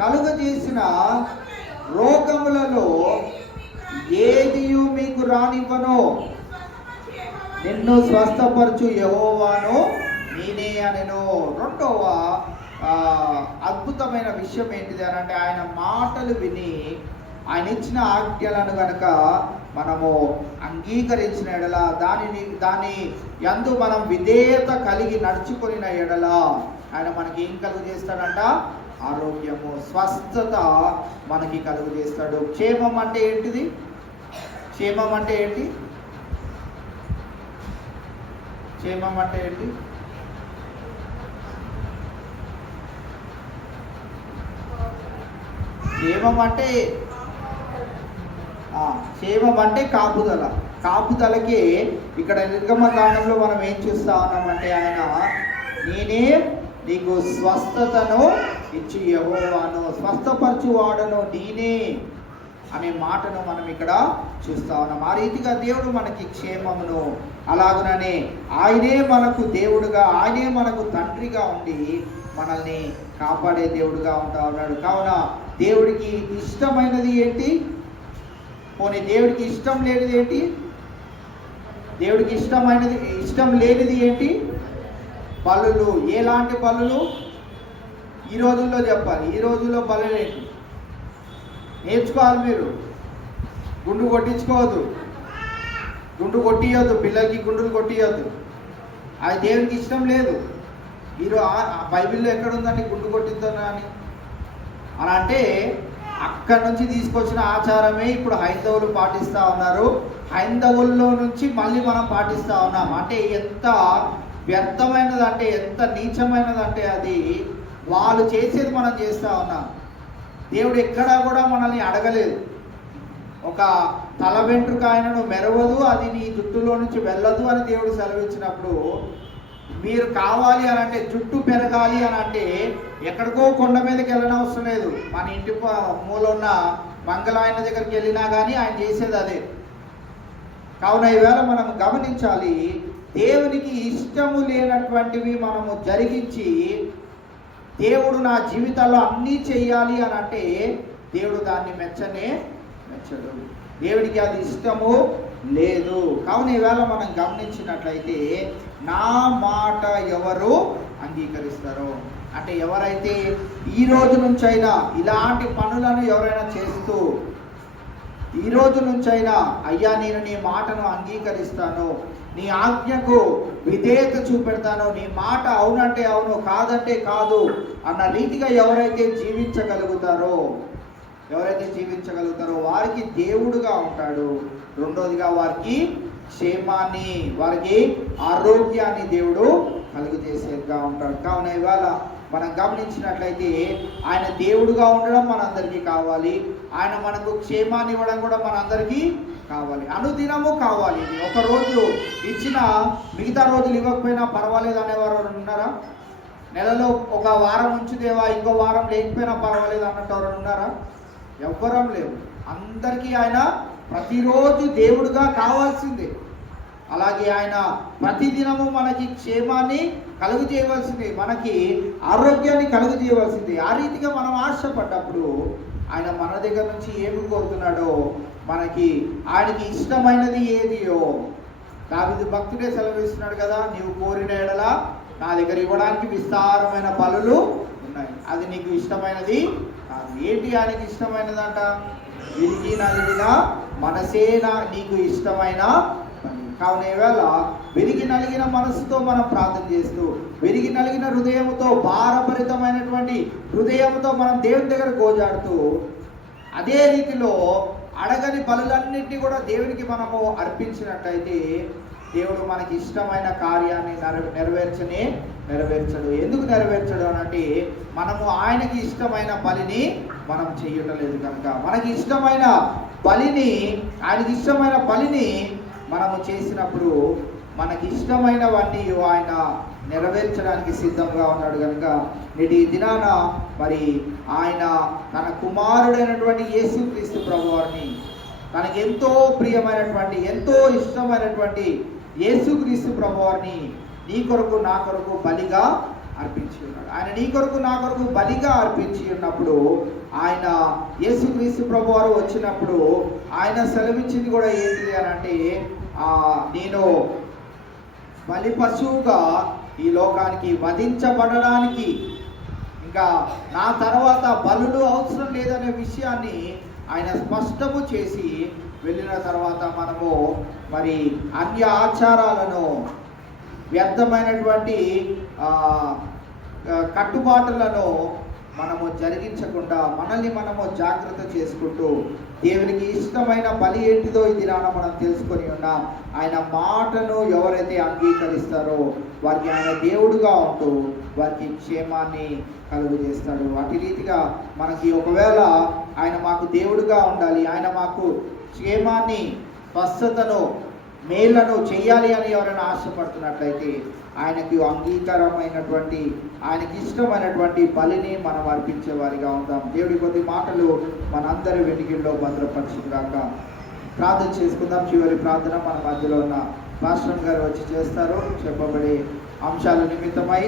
కలుగజేసిన రోగములలో ఏదియు మీకు రానివ్వను, నిన్ను స్వస్థపరచు యెహోవాను నేనే అనెను. రెండవ అద్భుతమైన విషయం ఏంటిది అని అంటే, ఆయన మాటలు విని ఆయన ఇచ్చిన ఆజ్ఞలను కనుక మనము అంగీకరించిన ఎడల, దాని యందు మనం విధేయత కలిగి నడుచుకున్న ఎడల ఆయన మనకి ఏం కలుగు చేస్తాడంట? ఆరోగ్యము, స్వస్థత మనకి కలుగు చేస్తాడు. క్షేమం అంటే ఏంటిది? క్షేమం అంటే ఏంటి? క్షేమం అంటే ఏంటి? క్షేమం అంటే కాపుదలకి ఇక్కడ నిర్గమకాండంలో మనం ఏం చూస్తా ఉన్నామంటే, ఆయన నేనే నీకు స్వస్థతను ఇచ్చి యెహోవాను, స్వస్థపరచువాడను నేనే అనే మాటను మనం ఇక్కడ చూస్తా ఉన్నాం. ఆ రీతిగా దేవుడు మనకి క్షేమమును, అలాగుననే ఆయనే మనకు దేవుడుగా, ఆయనే మనకు తండ్రిగా ఉండి మనల్ని కాపాడే దేవుడుగా ఉంటా ఉన్నాడు. కావున దేవుడికి ఇష్టమైనది ఏంటి? పోనీ దేవుడికి ఇష్టం లేనిది ఏంటి? దేవుడికి ఇష్టం లేనిది ఏంటి? బలులు. ఎలాంటి బలులు? ఈ రోజుల్లో చెప్పాలి. ఈ రోజుల్లో బలులు ఏంటి? నేర్చుకోవాలి. మీరు గుండు కొట్టించుకోవద్దు, గుండు కొట్టియొద్దు, పిల్లలకి గుండులు కొట్టియొద్దు. అది దేవునికి ఇష్టం లేదు. మీరు బైబిల్లో ఎక్కడుందండి గుండు కొట్టిద్దాను అని అంటే, అక్కడి నుంచి తీసుకొచ్చిన ఆచారమే ఇప్పుడు హైందవులు పాటిస్తూ ఉన్నారు. హైందవుల్లో నుంచి మళ్ళీ మనం పాటిస్తూ ఉన్నాం. అంటే ఎంత వ్యర్థమైనది అంటే, ఎంత నీచమైనదంటే అది వాళ్ళు చేసేది మనం చేస్తూ ఉన్నాం. దేవుడు ఎక్కడా కూడా మనల్ని అడగలేదు. ఒక తల వెంట్రుక ఆయనను మెరవదు, అది నీ జుట్టులో నుంచి వెళ్ళదు అని దేవుడు సెలవిచ్చినప్పుడు, మీరు కావాలి అని అంటే, జుట్టు పెరగాలి అని అంటే ఎక్కడికో కొండ మీదకి వెళ్ళనవసరం లేదు. మన ఇంటి మూల ఉన్న మంగళాయన దగ్గరికి వెళ్ళినా కానీ ఆయన చేసేది అదే. కావున ఈవేళ మనం గమనించాలి, దేవునికి ఇష్టము లేనటువంటివి మనము జరిగించి దేవుడు నా జీవితంలో అన్నీ చెయ్యాలి అని అంటే దేవుడు దాన్ని మెచ్చడు. దేవుడికి అది ఇష్టము లేదు. కావున ఈవేళ మనం గమనించినట్లయితే, నా మాట ఎవరు అంగీకరిస్తారో అంటే, ఎవరైతే ఈ రోజు నుంచైనా ఇలాంటి పనులను ఎవరైనా చేస్తూ ఈ రోజు నుంచైనా అయ్యా నేను నీ మాటను అంగీకరిస్తాను, నీ ఆజ్ఞకు విధేయత చూపెడతాను, నీ మాట అవునంటే అవును, కాదంటే కాదు అన్న రీతిగా ఎవరైతే జీవించగలుగుతారో వారికి దేవుడుగా ఉంటాడు. రెండోదిగా వారికి క్షేమాన్ని, వారికి ఆరోగ్యాన్ని దేవుడు కలుగు చేసేదిగా ఉంటాడు. కావున ఇవాళ మనం గమనించినట్లయితే ఆయన దేవుడుగా ఉండడం మనందరికీ కావాలి. ఆయన మనకు క్షేమాన్ని ఇవ్వడం కూడా మనందరికీ కావాలి, అనుదినము కావాలి. ఒక రోజు ఇచ్చిన మిగతా రోజులు ఇవ్వకపోయినా పర్వాలేదు అనేవారు ఉన్నారా? నెలలో ఒక వారం ఉంచుదేవా, ఇంకో వారం లేకపోయినా పర్వాలేదు అన్నట్టు ఎవరు ఉన్నారా? ఎవ్వరం లేవు. అందరికీ ఆయన ప్రతిరోజు దేవుడుగా కావాల్సిందే. అలాగే ఆయన ప్రతిదినము మనకి క్షేమాన్ని కలుగు చేయవలసింది, మనకి ఆరోగ్యాన్ని కలుగు చేయవలసింది. ఆ రీతిగా మనం ఆశపడ్డప్పుడు ఆయన మన దగ్గర నుంచి ఏమి కోరుతున్నాడో, మనకి ఆయనకి ఇష్టమైనది ఏదియో దావీదు భక్తుడే సెలవిస్తున్నాడు కదా, నీవు కోరిన ఎడల నా దగ్గర ఇవ్వడానికి విస్తారమైన బలులు ఉన్నాయి, అది నీకు ఇష్టమైనది కాదు. ఏంటి ఆయనకి ఇష్టమైనదంట? విరిగి నలిగిన మనసే నీకు ఇష్టమైన పని. కావున ఈవేళ విరిగి నలిగిన మనసుతో మనం ప్రార్థన చేస్తూ, విరిగి నలిగిన హృదయంతో, భారభరితమైనటువంటి హృదయంతో మనం దేవుని దగ్గర గోజాడుతూ, అదే రీతిలో అడగని బలులన్నింటినీ కూడా దేవునికి మనము అర్పించినట్లయితే దేవుడు మనకి ఇష్టమైన కార్యాన్ని నెరవేర్చడు. ఎందుకు నెరవేర్చడు అనంటే, మనము ఆయనకి ఇష్టమైన బలిని మనం చేయటం లేదు కనుక. మనకి ఇష్టమైన బలిని, ఆయనకి ఇష్టమైన బలిని మనము చేసినప్పుడు మనకి ఇష్టమైనవన్నీ ఆయన నెరవేర్చడానికి సిద్ధంగా ఉన్నాడు కనుక నేటి దినాన మరి ఆయన తన కుమారుడైనటువంటి యేసుక్రీస్తు ప్రభువారిని, తనకి ఎంతో ప్రియమైనటువంటి, ఎంతో ఇష్టమైనటువంటి యేసుక్రీస్తు ప్రభువారిని నీ కొరకు నా కొరకు బలిగా అర్పించి ఉన్నాడు. ఆయన నీ కొరకు నా కొరకు బలిగా అర్పించి ఉన్నప్పుడు, ఆయన యేసుక్రీస్తు ప్రభువారు వచ్చినప్పుడు ఆయన సెలవించింది కూడా ఏంటిది అని అంటే, నేను బలి పశువుగా ఈ లోకానికి వధించబడడానికి, ఇంకా నా తర్వాత బలులు అవసరం లేదనే విషయాన్ని ఆయన స్పష్టము చేసి వెళ్ళిన తర్వాత మనము మరి అన్య ఆచారాలను, వ్యర్థమైనటువంటి కట్టుబాటులను మనము జరిగించకుండా మనల్ని మనము జాగ్రత్త చేసుకుంటూ దేవునికి ఇష్టమైన బలి ఏంటిదో ఈ దినాన మనం తెలుసుకొని ఉన్నాం. ఆయన మాటను ఎవరైతే అంగీకరిస్తారో వారికి ఆయన దేవుడుగా ఉంటూ వారికి క్షేమాన్ని కలుగు చేస్తాడు. అటు రీతిగా మనకి ఒకవేళ ఆయన మాకు దేవుడుగా ఉండాలి, ఆయన మాకు క్షేమాన్ని, స్వస్థతను, మేళ్లను చెయ్యాలి అని ఎవరైనా ఆశపడుతున్నట్లయితే ఆయనకి అంగీకారమైనటువంటి, ఆయనకి ఇష్టమైనటువంటి బలిని మనం అర్పించే వారిగా ఉందాం. దేవుడి కొద్ది మాటలు మనందరి వెనుకల్లో భద్రపరచుగాక. ప్రార్థన చేసుకుందాం. చివరి ప్రార్థన మన మధ్యలో ఉన్న పాస్టర్ గారు వచ్చి చేస్తారు. చెప్పబడే అంశాల నిమిత్తమై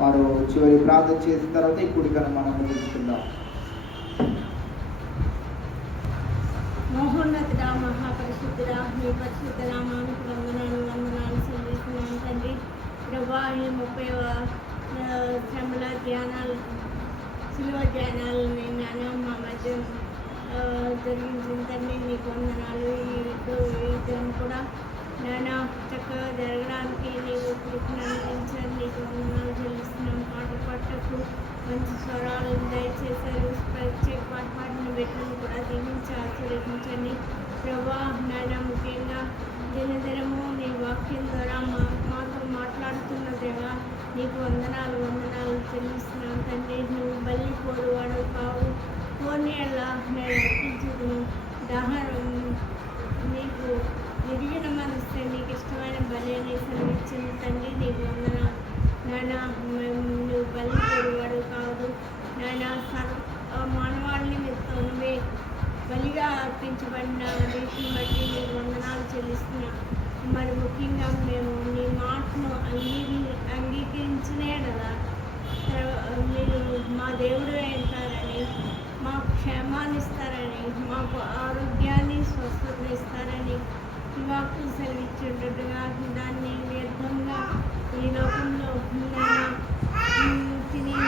వారు చివరి ప్రార్థన చేసిన తర్వాత ఈ కూడికను మనం ముగించుకుందాం. మహోన్నతుడా, మహాపరిశుద్ధుడా, మీ పరిశుద్ధ నామానికి వందనాలు చెల్లిస్తున్నాను తండ్రి. ప్రభా, ఈ 30వ శ్రమల ధ్యానాలు, శిలువ ధ్యానాలని నాన్న మా మధ్య జరిగించిన తండ్రి నీకు వందనాలు. ఈ దినం కూడా నాన్న చక్కగా జరగడానికి నీవు కృపను అందించాలి. నీకు వందనాలు చెల్లిస్తున్నాం. పాటకు మంచి స్వరాలను దయచేశారు. ప్రత్యేక పాటని పెట్టిన కూడా దీవించి ఆశీర్వదించండి ప్రభా. నాన్న ముఖ్యంగా దినదినము నీ వాక్యం ద్వారా మాతో మాట్లాడుతున్న దేవా నీకు వందనాలు చెల్లిస్తున్నాను తండ్రి. నువ్వు బలి కోరువాడు కావు, కోని అలా నేను అర్పించుదును. దహనం నీకు విరిగిన మనస్తే నీకు ఇష్టమైన బలి అని సెలవిచ్చింది తండ్రి. నీకు వందనాలు నాన్న. నువ్వు బలి కోరువాడు కాదు నాన్న. మానవాళిని నువ్వే బలిగా అర్పించబడిన రీతిని బట్టి నీకు వందనాలు చెల్లిస్తున్నాను. మరి ముఖ్యంగా మేము నీ మాటను అంగీకరించినే కదా మీరు మా దేవుడు అంటారని, మాకు క్షేమాన్ని ఇస్తారని, మాకు ఆరోగ్యాన్ని, స్వస్థత ఇస్తారని ఈ వాక్యం సెలవిచ్చేటట్టుగా దాన్ని వ్యర్థంగా ఈ లోకంలో తిరిగి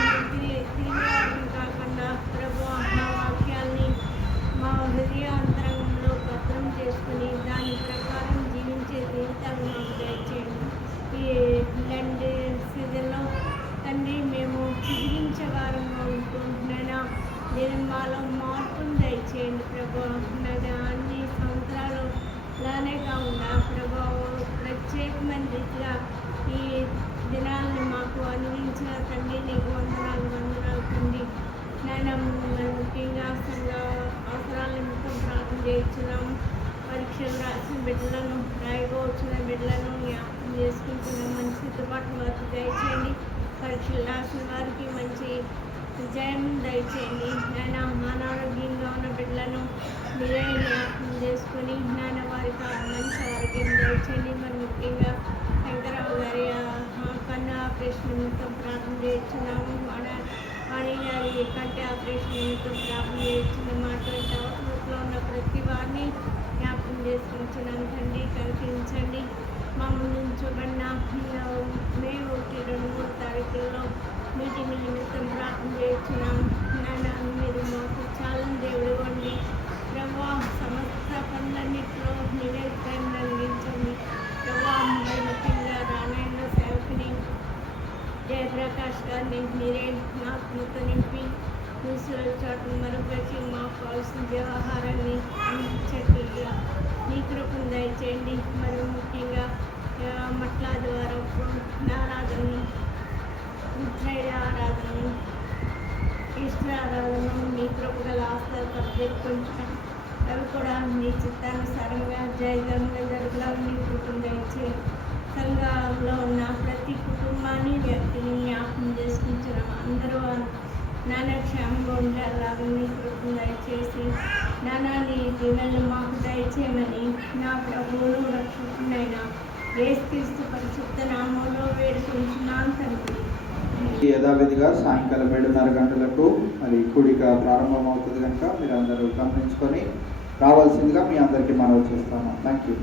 కాకుండా ప్రభు మా వాక్యాల్ని మా హృదయాంతరంగంలో భద్రం చేసుకుని దాని ప్రకారం జీవించే జీవితాన్ని మాకు దయచేయండి. ఈ ఇలాంటి సీజన్లో తండ్రి మేము చిగిరించే వారంగా ఉంటున్నాయినా నేను మాలో మార్పును దయచేయండి ప్రభు. అన్ని సంవత్సరాలు లానే కాకుండా ప్రభు ప్రత్యేకమైన రీతిగా ఈ దినాలను మాకు అందించిన తండ్రి నీకు వందనాలు తండ్రి. నేను ముఖ్యంగా అవసరాల నిమిత్తం ప్రార్థన చేయించున్నాము. పరీక్షలు రాసిన బిడ్డలను, రాయకపోవచ్చిన బిడ్డలను జ్ఞాపకం చేసుకుంటున్నాం. మంచి సిద్ధపాటు వారికి దయచేయండి. పరీక్షలు రాసిన వారికి మంచి విజయం దయచేయండి. నాయన అనారోగ్యంగా ఉన్న బిడ్డలను మీరే జ్ఞాపకం చేసుకొని నాయన వారికి మంచి ఆరోగ్యం దయచేయండి. మరి ముఖ్యంగా శంకరరావు గారి కన్ను ఆపరేషన్ నిమిత్తం ప్రార్థన చేస్తున్నాము. వాణి గారి కంటి ఆపరేషన్ నిమిత్తం ప్రార్థన చేస్తున్నాము. అటువంటి అవసరంలో ఉన్న ప్రతి వారిని జ్ఞాపకం చేసుకుంటున్నాను. తండ్రి కనిపించండి. మా ముందు ఉంచబడిన మే 1, 2, 3 తారీఖుల్లో మీటింగ్ నిమిత్తం ప్రార్థన చేస్తున్నాము. నాయన మీరు మాకు చాలా దేవుడు ఇవ్వండి. ప్రభా సమస్త పనులన్నింటిలో మీరే ప్రేమ అందించండి. ప్రభా మరి ముఖ్యంగా రానాయణ సేవకుని జయప్రకాష్ గారిని మీరే ఆత్మతో నింపి మూసుల చోటు మరుగుపరిచి మాకు కావాల్సిన వ్యవహారాన్ని అందించేట్లుగా మీ కృపను దయచేయండి. మరియు ముఖ్యంగా మట్ల ఆదివారం ఆరాధనని, గుడ్ ఫ్రైడే ఆరాధనని, ఈస్టర్ ఆరాధనను మీ కృపగల ఆస్థానాలు జరుపుకుంటాం. అవి కూడా మీ చిత్తానుసారంగా జయగంగా జరగాలని మీ కృపను దయచేయండి. సంఘంలో ఉన్న ప్రతి కుటుంబాన్ని వ్యక్తిని జ్ఞాపకం చేసుకుంటున్నాం. అందరూ నాన్న క్షేమంగా ఉండాలని కృపను దయచేసి నానాని దీవెనలు మాకు దయచేయమని నా ప్రభువును రక్షకుడైన యేసుక్రీస్తు పరిశుద్ధ నామంలో వేడుకుంటున్నాను తండ్రి. యథావిధిగా సాయంకాలం 7:30 గంటలకు మరి కూడిక ప్రారంభమవుతుంది కనుక మీరు అందరూ గమనించుకొని రావాల్సిందిగా మీ అందరికీ మనవి చేస్తాను. Thank you.